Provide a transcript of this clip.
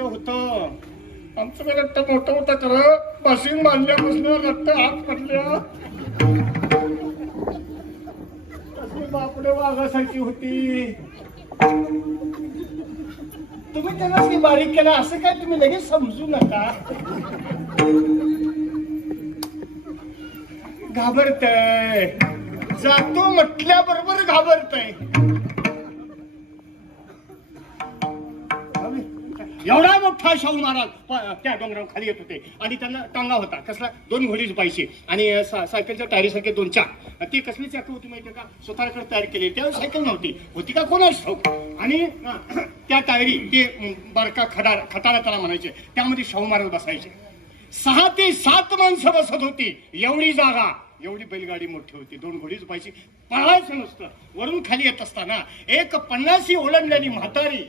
होतं. आमचं काय रक्त मोठं होतं खरं. मशीन बांधल्यापासून रक्त हात पडल्या. कशी बापडे वाघासारखी होती. तुम्ही त्यांना बारीक केला असं काय तुम्ही लगेच समजू नका. घाबरतय. जातो म्हटल्याबरोबर घाबरतय. एवढा मोठा शाहू महाराज त्या डोंगरावर खाली येत होते आणि त्यांना टांगा होता कसला 2 घोडीच पाहिजे आणि सायकलच्या टायरीसारखे 2 चाक. ती कसली चाकं होती माहिती का स्वतःकडे तयार केली. त्यावेळी सायकल नव्हती होती का कोणाच ठाऊक. आणि त्या टायरी ते बरका खटारा त्याला म्हणायचे त्यामध्ये शाहू महाराज बसायचे. 6 ते 7 माणसं बसत होती. एवढी जागा एवढी बैलगाडी मोठी होती. 2 घोडीच पाहिजे. पळायचं नसतं. वरून खाली येत असताना एक 50 ओलांडलेली म्हातारी